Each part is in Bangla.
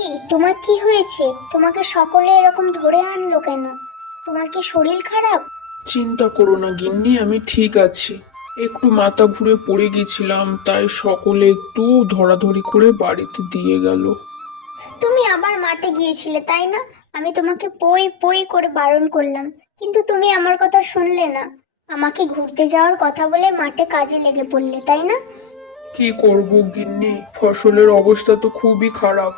কি তোমার কি হয়েছে? তোমাকে সকলে এরকম ধরে আনলো কেন? তোমার কি শরীর খারাপ? চিন্তা করো না গিন্নি, আমি ঠিক আছি। একটু মাথা ঘুরে পড়ে গেছিলাম, তাই সকলে একটু ধরাধরি করে বাড়িতে দিয়ে গেল। তুমি আবার মাঠে গিয়েছিলে তাই না? আমি তোমাকে পই পই করে বারণ করলাম, কিন্তু তুমি আমার কথা শুনলে না। আমাকে ঘুরতে যাওয়ার কথা বলে মাঠে কাজে লেগে পড়লে তাই না? কি করব গিন্নি, ফসলের অবস্থা তো খুবই খারাপ।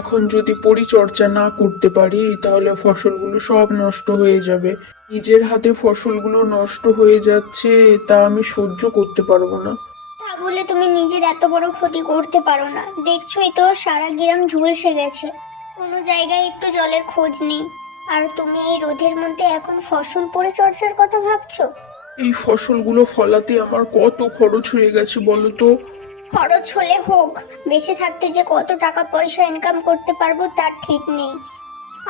এখন যদি পরিচর্যা না করতে পারি তাহলে ফসলগুলো সব নষ্ট হয়ে যাবে। নিজের হাতে ফসলগুলো নষ্ট হয়ে যাচ্ছে, তা আমি সহ্য করতে পারবো না। তা বলে তুমি নিজের এত বড় ক্ষতি করতে পারো না। দেখছোই তো সারা গ্রাম ঝলসে গেছে, কোনো জায়গায় একটু জলের খোঁজ নেই। আর তুমি এই রোদের মধ্যে এখন ফসল পরিচর্যার কথা ভাবছো? এই ফসলগুলো ফলাতে আমার কত খরচ হয়ে গেছে বলো তো। খরচ হলে হোক, বেঁচে থাকতে যে কত টাকা পয়সা ইনকাম করতে পারবো তার ঠিক নেই।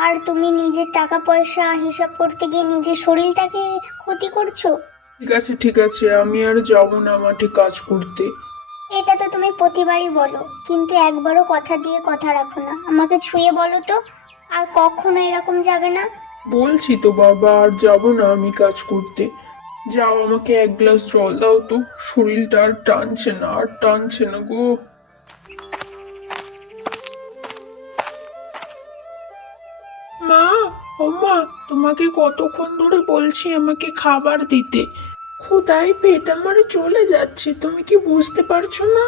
আর তুমি নিজের টাকা পয়সা হিসাব করতে গিয়ে নিজের শরীরটাকে ক্ষতি করছো। ঠিক আছে ঠিক আছে, আমি আর যাবো না মাঠে কাজ করতে। এটা তো তুমি প্রতিবারই বলো, কিন্তু একবারও কথা দিয়ে কথা রাখো না। আমাকে ছুঁয়ে বলো তো, আর কখনো এরকম যাবে না। বলছি তো বাবা, আর যাবো না আমি কাজ করতে। যাও, আমাকে এক গ্লাস জল দাও তো, শরীরটা আর টানছে না, আর টানছে না গো। মা, ও মা, তোমাকে কতক্ষণ ধরে বলছি আমাকে খাবার দিতে। ক্ষুধায় পেট আমার চলে যাচ্ছে, তুমি কি বুঝতে পারছো না?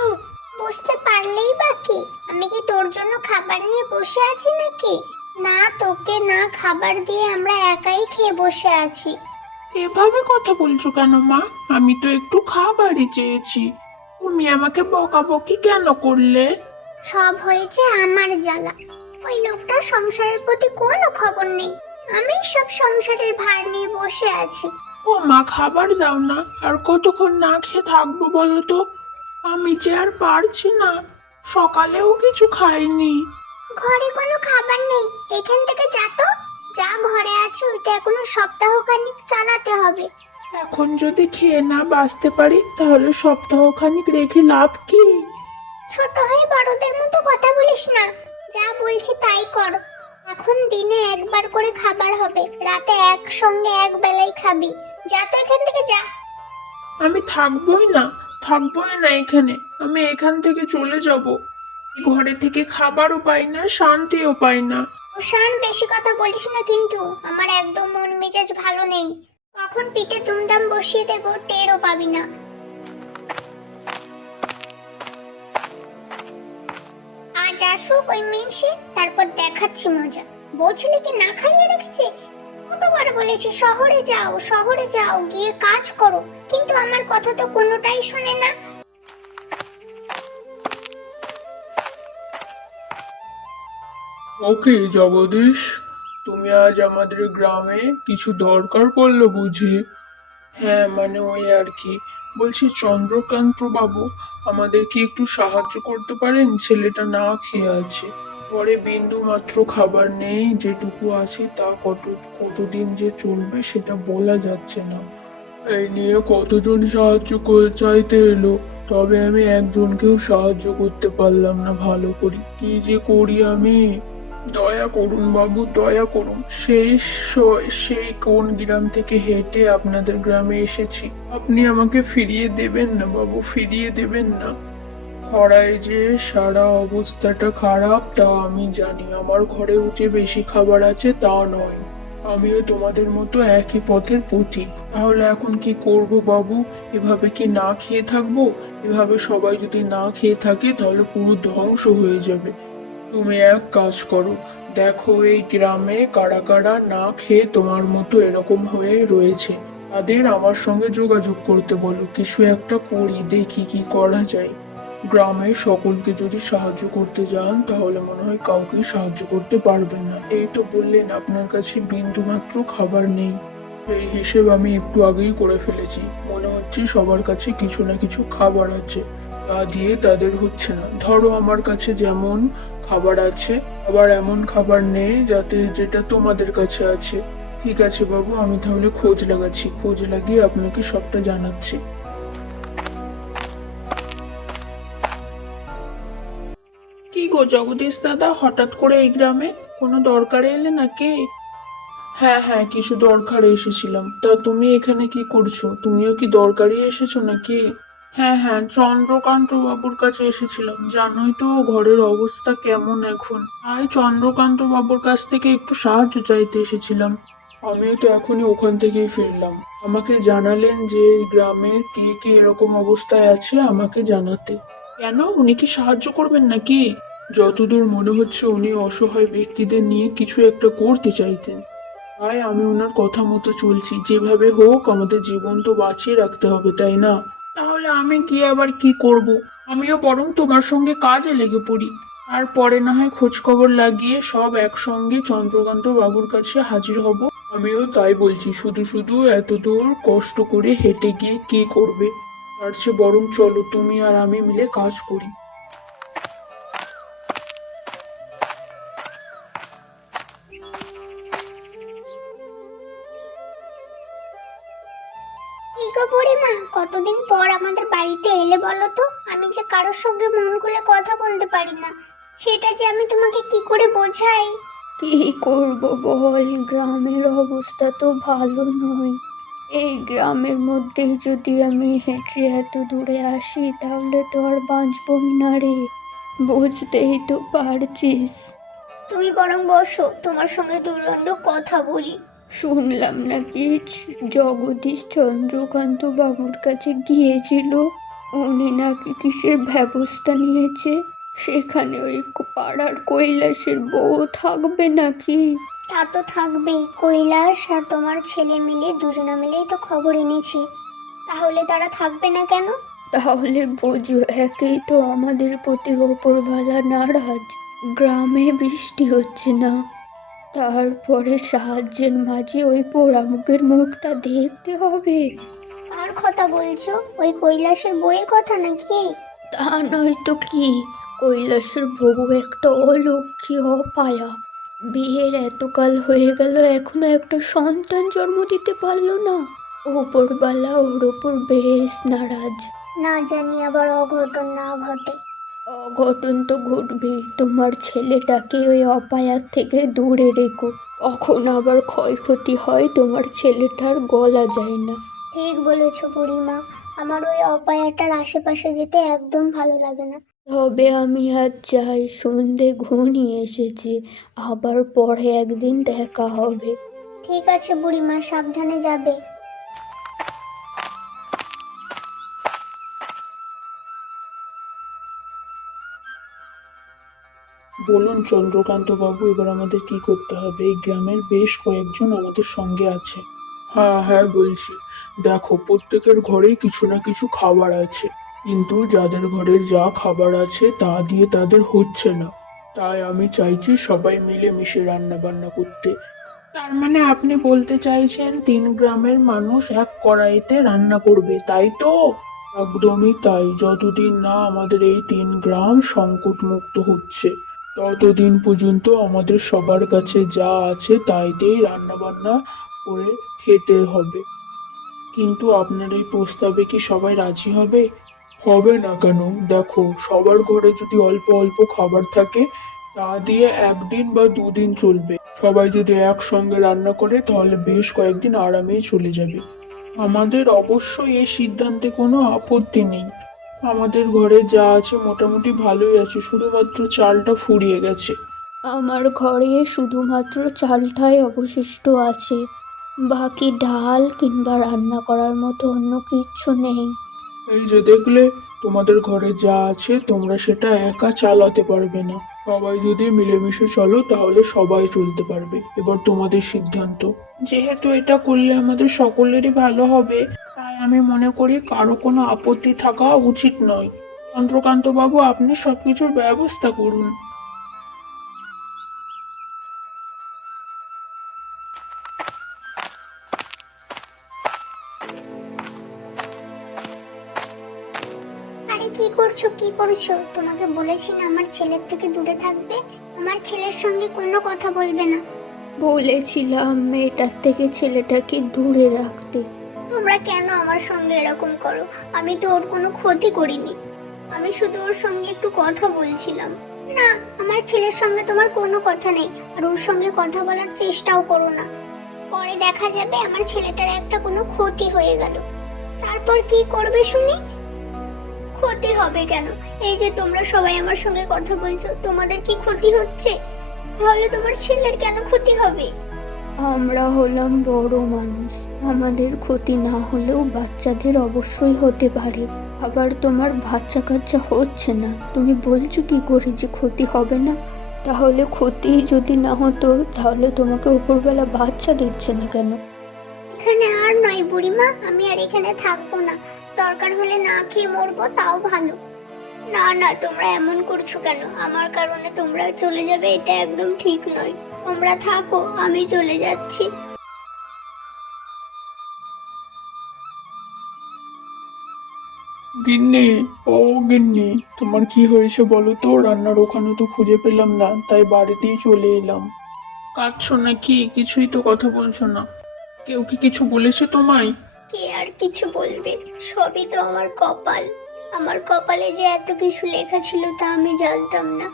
বুঝতে পারলেই বাকি, আমি কি তোর জন্য খাবার নিয়ে বসে আছি নাকি? না, তোকে না খাবার দিয়ে আমরা একাই খেয়ে বসে আছি। এভাবে কথা বলছো কেন মা? আমি তো একটু খাবারই চেয়েছি। তুমি আমাকে বকাবকি কেন করলে? সব হয়েছে আমার জ্বালা। ওই লোকটার সংসারের প্রতি কোনো খবর নেই। আমি সব সংসারের ভার নিয়ে বসে আছি। ও মা, খাবার দাও না, আর কতক্ষণ না খেয়ে থাকবো বলো তো? আমি যে আর পারছি না, সকালেও কিছু খাইনি। ঘরে কোনো খাবার নেই, এখান থেকে যা তো। যা ঘরে আছে ওইটা এখনো সপ্তাহখানিক চালাতে হবে। এখন যদি খেয়ে না বাঁচতে পারি তাহলে সপ্তাহখানিক রেখে লাভ কি? ছোট হয়ে বড়দের মতো কথা বলিস না। যা বলছি তাই কর। এখন দিনে একবার করে খাবার হবে, রাতে একসঙ্গে এক বেলাই খাবি। যা তো এখান থেকে যা। আমি থাকবোই না, থাকবোই না এখানে। আমি এখান থেকে চলে যাব। ঘরে থেকে খাবারও পাই না, শান্তিও পাই না। শান, বেশি কথা বলিস না কিন্তু। আমার একদম মন মেজাজ ভালো নেই। কখন পিঠে দুমদাম বসিয়ে দেবো টেরও পাবি না। আজ আসুক ওই মিনসে, তারপর দেখাচ্ছি মজা। বউ ছেলেকে না খাইয়ে রেখেছে। কতবার বলেছি শহরে যাও, শহরে যাও, গিয়ে কাজ করো, কিন্তু আমার কথা তো কোনোটাই শোনে না। ওকে জগদীশ, তুমি আজ আমাদের গ্রামে কিছু দরকার পড়লো বুঝি? হ্যাঁ মানে ওই আর কি। বলছি চন্দ্রকান্ত বাবু, আমাদের কি একটু সাহায্য করতে পারেন? ছেলেটা না খেয়ে আছে, পরে বিন্দু মাত্র খাবার নেই, যেটুকু আছে তা কতদিন যে চলবে সেটা বলা যাচ্ছে না। এই নিয়ে কতজন সাহায্য চাইতে এলো, তবে আমি একজনকেও সাহায্য করতে পারলাম না ভালো করে, কি যে করি আমি। দয়া করুন বাবু, দয়া করুন। সেই কোন গ্রাম থেকে হেঁটে আপনাদের গ্রামে এসেছি, আপনি আমাকে ফিরিয়ে দেবেন না বাবু, ফিরিয়ে দেবেন না। খরায় যে সারা অবস্থাটা খারাপ তা আমি জানি, আমার ঘরেও যে বেশি খাবার আছে তা নয়। আমিও তোমাদের মতো একই পথের পথিক। তাহলে এখন কি করব বাবু? এভাবে কি না খেয়ে থাকবো? এভাবে সবাই যদি না খেয়ে থাকে তাহলে পুরো ধ্বংস হয়ে যাবে। তুমি এক কাজ করো, দেখো এই গ্রামে কারা কারা না খেয়ে তোমার মতো এরকম হয়ে রয়েছে, তাদের আমার সঙ্গে যোগাযোগ করতে বলো। কিছু একটা করি, দেখি কি করা যায়। গ্রামের সকলকে যদি সাহায্য করতে যান তাহলে মনে হয় কাউকেই সাহায্য করতে পারবেন না। এই তো বললেন আপনার কাছে বিন্দু মাত্র খাবার নেই। এই হিসেব আমি একটু আগেই করে ফেলেছি। মনে হচ্ছে সবার কাছে কিছু না কিছু খাবার আছে, তা দিয়ে তাদের হচ্ছে না। ধরো আমার কাছে যেমন খাবার আছে, আবার এমন খাবার নেই যাতে যেটা তোমাদের কাছে আছে। ঠিক আছে বাবু, আমি তাহলে খোঁজ লাগাচ্ছি, খোঁজ লাগিয়ে আপনাকে সবটা জানাচ্ছি। কি গো গো জগদীশ দাদা, হঠাৎ করে এই গ্রামে কোনো দরকারে এলে নাকি? হ্যাঁ হ্যাঁ, কিছু দরকারে এসেছিলাম। তা তুমি এখানে কি করছো? তুমিও কি দরকারি এসেছো নাকি? হ্যাঁ হ্যাঁ, চন্দ্রকান্ত বাবুর কাছে এসেছিলাম। জানোই তো ঘরের অবস্থা কেমন এখন। তাই চন্দ্রকান্ত বাবুর কাছ থেকে একটু সাহায্য চাইতে এসেছিলাম। আমিও তো এখনই ওখান থেকেই ফিরলাম। আমাকে জানালেন যে এই গ্রামের কে কে এরকম অবস্থায় আছে আমাকে জানাতে। কেন, উনি কি সাহায্য করবেন নাকি? যতদূর মনে হচ্ছে উনি অসহায় ব্যক্তিদের নিয়ে কিছু একটা করতে চাইতেন। তাই আমি ওনার কথা মতো চলছি। যেভাবে হোক আমাদের জীবন তো বাঁচিয়ে রাখতে হবে, তাই না? তাহলে আমি গিয়ে আবার কি করব? আমিও বরং তোমার সঙ্গে কাজে লেগে পড়ি। আর পরে না হয় খোঁজ খবর লাগিয়ে সব একসঙ্গে চন্দ্রকান্ত বাবুর কাছে হাজির হব। আমিও তাই বলছি, শুধু শুধু এত দূর কষ্ট করে হেঁটে গিয়ে কি করবে? তার চেয়ে বরং চলো তুমি আর আমি মিলে কাজ করি। কি গো বুড়িমা, কতদিন পর আমাদের বাড়িতে এলে বলো তো? আমি যে কারোর সঙ্গে মন খুলে কথা বলতে পারি না, সেটা যে আমি তোমাকে কি করে বোঝাই। কি করব বল, গ্রামের অবস্থা তো ভালো নয়। এই গ্রামের মধ্যেই যদি আমি হেঁটে এত দূরে আসি তাহলে তো আর বাঁচবই না রে, বুঝতেই তো পারছিস। তুমি বরং বসো, তোমার সঙ্গে দুদণ্ড কথা বলি। শুনলাম নাকি জগদীশ চন্দ্রকান্ত বাবুর কাছে গিয়েছিল, উনি নাকি কিসের ব্যবস্থা নিয়েছে, সেখানে ওই পাড়ার কৈলাসের বউ থাকবে নাকি? তা তো থাকবেই, কৈলাস আর তোমার ছেলে মিলে দুজনা মিলেই তো খবর এনেছে। তাহলে তারা থাকবে না কেন? তাহলে বোঝো, একেই তো আমাদের প্রতি ওপরওয়ালা নারাজ, গ্রামে বৃষ্টি হচ্ছে না, তারপরে সাহায্যের মাঝে ওই পোড়ামুখের মুখটা দেখতে হবে। কার কথা বলছো? ওই কৈলাসের বইয়ের কথা নাকি? তা নয় তো কি, কৈলাসের বউ একটা অলক্ষী অপায়া, বিয়ের এতকাল হয়ে গেল এখনো একটা সন্তান জন্ম দিতে পারলো না। ওপরওয়ালা ওর ওপর বেশ নারাজ। না জানি আবার অঘটন না ঘটে। অঘটন তো ঘটবেই, তোমার ছেলেটাকে ওই অপায়ার থেকে দূরে রেখো, কখন আবার ক্ষয়ক্ষতি হয় তোমার ছেলেটার গলা যায় না। ঠিক বলেছো বুড়িমা, আমার ওই অপায়াটার আশেপাশে যেতে একদম ভালো লাগে না। তবে আমি আজ যাই, সন্ধে ঘনিয়ে এসেছে, আবার পরে একদিন দেখা হবে। ঠিক আছে বুড়িমা, সাবধানে যাবে। বলুন চন্দ্রকান্ত বাবু, এবার আমাদের কি করতে হবে? এই গ্রামের বেশ কয়েকজন আমাদের সঙ্গে আছে। হ্যাঁ হ্যাঁ বলছি, দেখো প্রত্যেকের ঘরেই কিছু না কিছু খাবার আছে, কিন্তু যাদের ঘরের যা খাবার আছে তা দিয়ে তাদের হচ্ছে না। তাই আমি চাইছি সবাই মিলেমিশে রান্না বান্না করতে। তার মানে আপনি বলতে চাইছেন 3 গ্রামের মানুষ এক কড়াইতে রান্না করবে, তাই তো? একদমই তাই। যতদিন না আমাদের এই 3 গ্রাম সংকট মুক্ত হচ্ছে ততদিন পর্যন্ত আমাদের সবার কাছে যা আছে তাই দিয়েই রান্না বান্না করে খেতে হবে। কিন্তু আপনার এই প্রস্তাবে কি সবাই রাজি হবে? হবে না কেন? দেখো, সবার ঘরে যদি অল্প অল্প খাবার থাকে তা দিয়ে 1 দিন বা 2 দিন চলবে। সবাই যদি একসঙ্গে রান্না করে তাহলে বেশ কয়েকদিন আরামেই চলে যাবে। আমাদের অবশ্যই এই সিদ্ধান্তে কোনো আপত্তি নেই। আমাদের ঘরে যা আছে মোটামুটি ভালোই আছে, শুধুমাত্র চালটা ফুরিয়ে গেছে। আমার ঘরে শুধুমাত্র চালটাই অবশিষ্ট আছে, বাকি ডাল কিংবা রান্না করার মতো অন্য কিচ্ছু নেই। এই যে দেখলে, তোমাদের ঘরে যা আছে তোমরা সেটা একা চালাতে পারবে না। সবাই যদি মিলেমিশে চলো তাহলে সবাই চলতে পারবে। এবার তোমাদের সিদ্ধান্ত। যেহেতু এটা করলে আমাদের সকলেরই ভালো হবে, তাই আমি মনে করি কারো কোনো আপত্তি থাকা উচিত নয়। চন্দ্রকান্ত বাবু, আপনি সবকিছুর ব্যবস্থা করুন। আরে কি করছো কি করছো? তোমাকে বলেছি না আমার ছেলের থেকে দূরে থাকবে, আমার ছেলের সঙ্গে কোনো কথা বলবে না। বলেছিলাম মেয়েটার থেকে ছেলেটাকে দূরে রাখতে। তোমরা কেন আমার সঙ্গে এরকম করো? আমি তো ওর কোনো ক্ষতি করিনি, আমি শুধু ওর সঙ্গে একটু কথা বলছিলাম। না, আমার ছেলের সঙ্গে তোমার কোনো কথা নেই, আর ওর সঙ্গে কথা বলার চেষ্টাও করো না। পরে দেখা যাবে আমার ছেলেটার একটা কোনো ক্ষতি হয়ে গেল, তারপর কি করবে শুনি? ক্ষতি হবে কেন? এই যে তোমরা সবাই আমার সঙ্গে কথা বলছো, তোমাদের কি ক্ষতি হচ্ছে? তাহলে তোমার ছেলের কেন ক্ষতি হবে? আমরা হলাম বড় মানুষ, আমাদের ক্ষতি না হলেও বাচ্চাদের অবশ্যই হতে পারে। আবার তোমার বাচ্চা কাচ্চা হচ্ছে না, তুমি বলছো কি করে যে ক্ষতি হবে না? তাহলে ক্ষতি যদি না হতো তাহলে তোমাকে উপরবেলা বাচ্চা দিচ্ছে না কেন? এখানে আর নয় বুড়িমা, আমি আর এখানে থাকবো না। দরকার হলে না খেয়ে মরবো, তাও ভালো। না না, তোমরা এমন করছো কেন? আমার কারণে তোমরা চলে যাবে, এটা একদম ঠিক নয়। তোমরা থাকো, আমি চলে যাচ্ছি। গিন্নি, ও গিন্নি, তোমার কি হয়েছে বলো তো? রান্নার ওখানে তো খুঁজে পেলাম না, তাই বাড়িতেই চলে এলাম। কাঁদছো নাকি? কিছুই তো কথা বলছো না। কেউ কি কিছু বলেছে তোমায়? কে আর কিছু বলবে? সবই তো আমার কপাল। আমার কপালে যে এত কিছু লেখা ছিল তা আমি জানতাম না।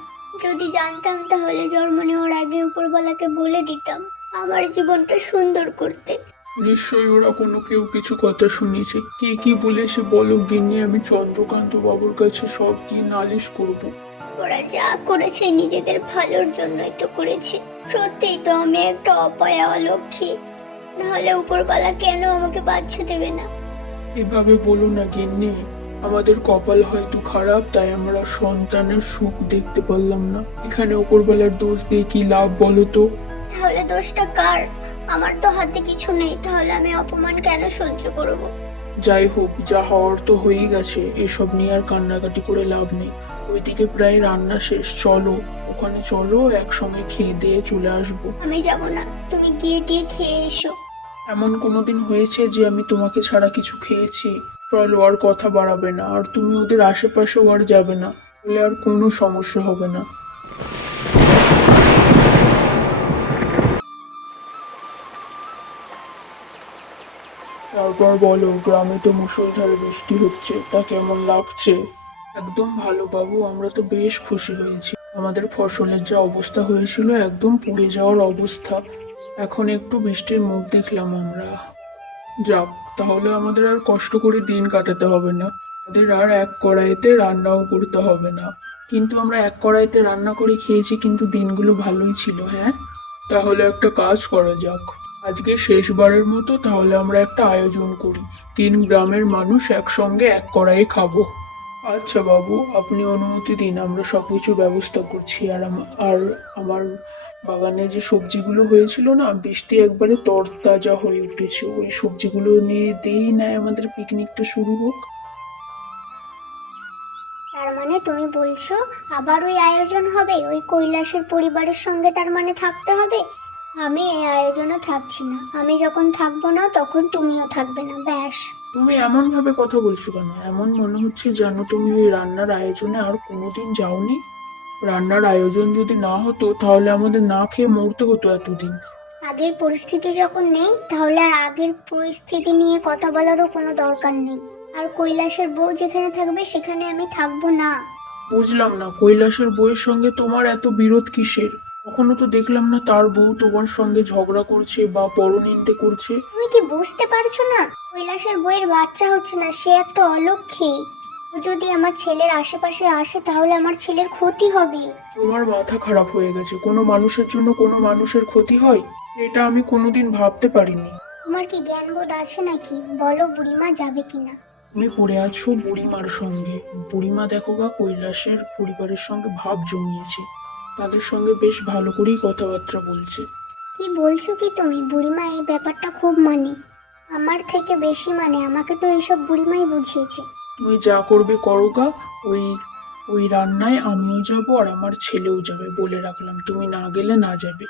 যদি জানতাম তাহলে জন্ম নেওয়ার আগে উপরওয়ালাকে বলে দিতাম আমার জীবনটা সুন্দর করতে। নিশ্চয়ই ওরা কোনো কেউ কিছু কথা শুনেছে। কে কি বলেছে বলো গিন্নি, আমি চন্দ্রকান্ত বাবুর কাছে সব কি নালিশ করব। ওরা যা করেছে নিজেদের ভালোর জন্যই তো করেছে। সত্যিই তো আমি একটা অপয়া অলক্ষী, নাহলে উপরওয়ালা কেন আমাকে বাচ্চা দেবে না? এভাবে বলো না গিন্নি, আমাদের কপাল হয়তো খারাপ, তাই আমরা সন্তানের সুখ দেখতে পারলাম না। এখানে ওপরবেলার দোষ দিয়ে কি লাভ বলো তো? তাহলে দোষটা কার? আমার তো হাতে কিছু নেই, তাহলে আমি অপমান কেন সহ্য করব? যাই হোক, যা হওয়ার তো হয়েই গেছে, এসব নিয়ে আর কান্নাকাটি করে লাভ নেই। ওইদিকে প্রায় রান্না শেষ, চলো ওখানে চলো, একসঙ্গে খেয়ে দিয়ে চলে আসবো। আমি যাব না, তুমি গিয়ে টিয়ে খেয়ে এসো। এমন কোনোদিন হয়েছে যে আমি তোমাকে ছাড়া কিছু খেয়েছি? চলো, আর কথা বাড়াবে না, আর তুমি ওদের আশেপাশেও আর যাবে না, বলে আর কোনো সমস্যা হবে না। তারপর বলো, গ্রামে তো মুষলধারে বৃষ্টি হচ্ছে, তা কেমন লাগছে? একদম ভালো বাবু, আমরা তো বেশ খুশি হয়েছি। আমাদের ফসলের যা অবস্থা হয়েছিল, একদম পুড়ে যাওয়ার অবস্থা, এখন একটু বৃষ্টির মুখ দেখলাম আমরা। যাক, তাহলে আমাদের আর কষ্ট করে দিন কাটাতে হবে না, আমাদের আর এক কড়াইতে রান্নাও করতে হবে না। কিন্তু আমরা এক কড়াইতে রান্না করে খেয়েছি, কিন্তু দিনগুলো ভালোই ছিল। হ্যাঁ, তাহলে একটা কাজ করা যাক, আজকে শেষবারের মতো তাহলে আমরা একটা আয়োজন করি, 3 গ্রামের মানুষ একসঙ্গে এক কড়াইয়ে খাবো। আচ্ছা বাবু, আপনি অনুমতি দিন, আমরা সবকিছু ব্যবস্থা করছি। আর আমার বাগানে যে সবজিগুলো হয়েছিল না, বৃষ্টি একবারে তরতাজা হয়ে উঠেছে, ওই সবজিগুলো নিয়ে দিয়েই না আমাদের পিকনিকটা শুরু হোক। তার মানে তুমি বলছো আবার ওই আয়োজন হবে, ওই কৈলাসের পরিবারের সঙ্গে তার মানে থাকতে হবে? আমি এই আয়োজনে থাকছি না। আমি যখন থাকবো না তখন তুমিও থাকবে না, ব্যাস। তুমি এমন ভাবে কথা বলছো কেন? এমন মনে হচ্ছে যেন তুমি ওই রান্নার আয়োজনে আর কোনোদিন যাওনি। রান্নার আয়োজন যদি না হতো তাহলে আমাদের না খেয়ে মরতে হতো এতদিন। আগের পরিস্থিতি যখন নেই, তাহলে আর আগের পরিস্থিতি নিয়ে কথা বলারও কোনো দরকার নেই। আর কৈলাসের বউ যেখানে থাকবে সেখানে আমি থাকবো না। বুঝলাম না, কৈলাসের বউয়ের সঙ্গে তোমার এত বিরোধ কিসের? কখনো তো দেখলাম না তার বউ তোমার সঙ্গে ঝগড়া করছে বা পরনিন্দে করছে। তুমি কি বুঝতে পারছো না? কৈলাসের বউয়ের বাচ্চা হচ্ছে না, সে একটা অলক্ষী। ও যদি আমার ছেলের আশেপাশে আসে তাহলে আমার ছেলের ক্ষতি হবে। তোমার মাথা খারাপ হয়ে গেছে, কোনো মানুষের জন্য কোনো মানুষের ক্ষতি হয়? এটা আমি কোনোদিন ভাবতে পারিনি। তোমার কি জ্ঞান বোধ আছে নাকি? বলো বুড়িমা যাবে কিনা। তুমি পড়ে আছো বুড়িমার সঙ্গে। বুড়িমা দেখো গা, কৈলাসের পরিবারের সঙ্গে ভাব জমিয়েছে, তাদের সঙ্গে বেশ ভালো করেই কথাবার্তা বলছে। কি বলছো কি তুমি? বুড়িমা এই ব্যাপারটা খুব মানে, আমার থেকে বেশি মানে। আমাকে তো এইসব বুড়িমাই বুঝিয়েছে। তুমি যা করবে করো গা, ওই ওই রান্নায় আমিও যাব আর আমার ছেলেও যাবে, বলে রাখলাম, তুমি না গেলে না যাবে।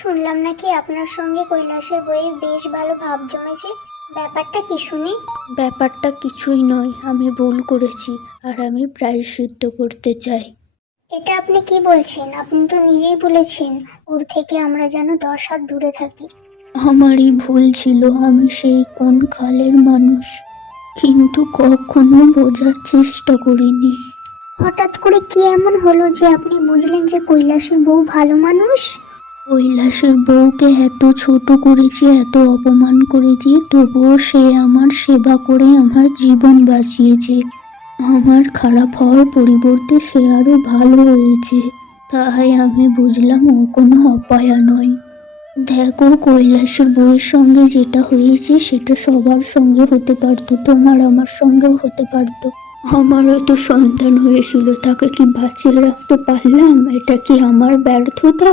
শুনলাম নাকি আপনার সঙ্গে কৈলাসের বইয়ের বেশ ভালো ভাব জমেছে। ব্যাপারটা কি শুনি। ব্যাপারটা কিছুই নয়, আমি ভুল করেছি আর আমি প্রায়শ্চিত্ত করতে চাই। এটা আপনি কি বলছেন? আপনি তো নিজেই বলেছেন ওর থেকে আমরা যেন 10 হাত দূরে থাকি। আমারই ভুল ছিল, আমি সেই কোন কালের মানুষ, কিন্তু কখনো বোঝার চেষ্টা করিনি। হঠাৎ করে কি এমন হলো যে আপনি বুঝলেন যে কৈলাসের বউ ভালো মানুষ? কৈলাসের বউকে এত ছোট করেছি, এত অপমান করেছি, তবুও সে আমার সেবা করে আমার জীবন বাঁচিয়েছে। আমার খারাপ হওয়ার পরিবর্তে সে আরো ভালো হয়েছে। তাই আমি বুঝলাম ও কোনো অপায়া নয়। দেখো, কৈলাসের বউয়ের সঙ্গে যেটা হয়েছে সেটা সবার সঙ্গে হতে পারতো, তোমার আমার সঙ্গেও হতে পারতো। আমারও তো সন্তান হয়েছিল, তাকে কি বাঁচিয়ে রাখতে পারলাম? এটা কি আমার ব্যর্থতা?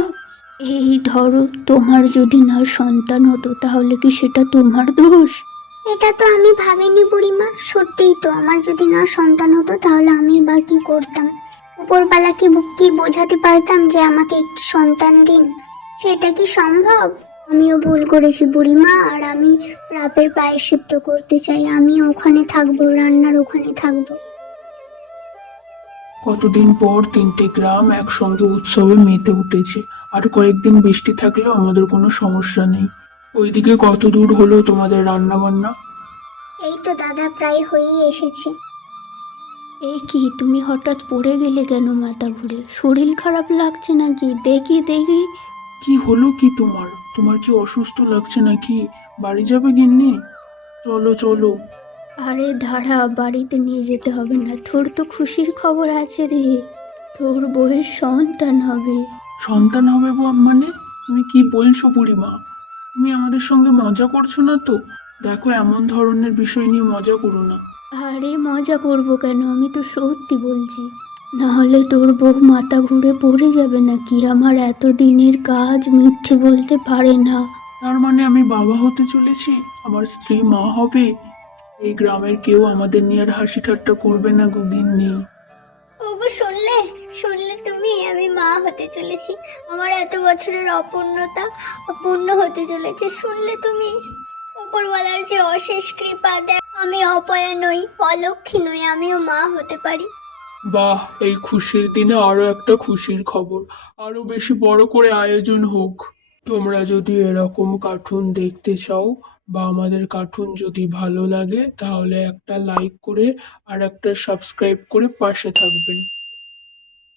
এই ধরো, তোমার যদি না সন্তান হতো তাহলে কি সেটা তোমার দোষ? এটা তো আমি ভাবিনি বুড়িমা, সত্যিই তো আমার যদি না সন্তান হতো তাহলে আমি বা কি করতাম? উপরবালাকে কি বোঝাতে পারতাম যে আমাকে একটু সন্তান দিন? সেটা কি সম্ভব? আমিও ভুল করেছি বুড়িমা, আর আমি পাপের প্রায়শ্চিত্ত করতে চাই। আমি ওখানে থাকবো, রান্নার ওখানে থাকবো। কতদিন পর 3টে গ্রাম একসঙ্গে উৎসবে মেতে উঠেছে। আর কয়েকদিন বৃষ্টি থাকলেও আমাদের কোনো সমস্যা নেই। ওইদিকে কত দূর হলো তোমাদের রান্না বান্না? এই তো দাদা, প্রায় হয়েই এসেছে। এই কি, তুমি হঠাৎ পড়ে গেলে কেন মাথা ঘুরে? শরীর খারাপ লাগছে নাকি? দেখি দেখি। কি হলো কি তোমার? তোমার কি অসুস্থ লাগছে নাকি? বাড়ি যাবে গিন্নি? চলো চলো। আরে দাঁড়া, বাড়িতে নিয়ে যেতে হবে না, তোর তো খুশির খবর আছে রে। তোর বউয়ের সন্তান হবে। সন্তান হবে মানে? তুমি কি বলছো বুড়িমা? তুমি আমাদের সঙ্গে মজা করছো না তো? দেখো, এমন ধরনের বিষয় নিয়ে মজা করো না। আরে মজা করবো কেন, আমি তো সত্যি বলছি। না হলে তোর বউ মাথা ঘুরে পড়ে যাবে নাকি? আমার এতদিনের কাজ মিথ্যে বলতে পারে না। তার মানে আমি বাবা হতে চলেছি? আমার স্ত্রী মা হবে? এই গ্রামের কেউ আমাদের নিয়ে আর হাসি ঠাট্টা করবে না গো গিন্নি। ওগো, শুনলে শুনলে তুমি? আমি মা হতে চলেছি। আমার এত বছরের অপূর্ণতা অপূর্ণ হতে চলেছে, শুনলে তুমি? উপরওয়ালার যে অশেষ কৃপা, দেখ আমি অপয়া নই, অলক্ষী নই, আমিও মা হতে পারি। বাহ, এই খুশির দিনে আরো একটা খুশির খবর। আরো বেশি বড় করে আয়োজন হোক। তোমরা যদি এরকম কার্টুন দেখতে চাও বা আমাদের কার্টুন যদি ভালো লাগে তাহলে একটা লাইক করে আর একটা সাবস্ক্রাইব করে পাশে থাকবেন।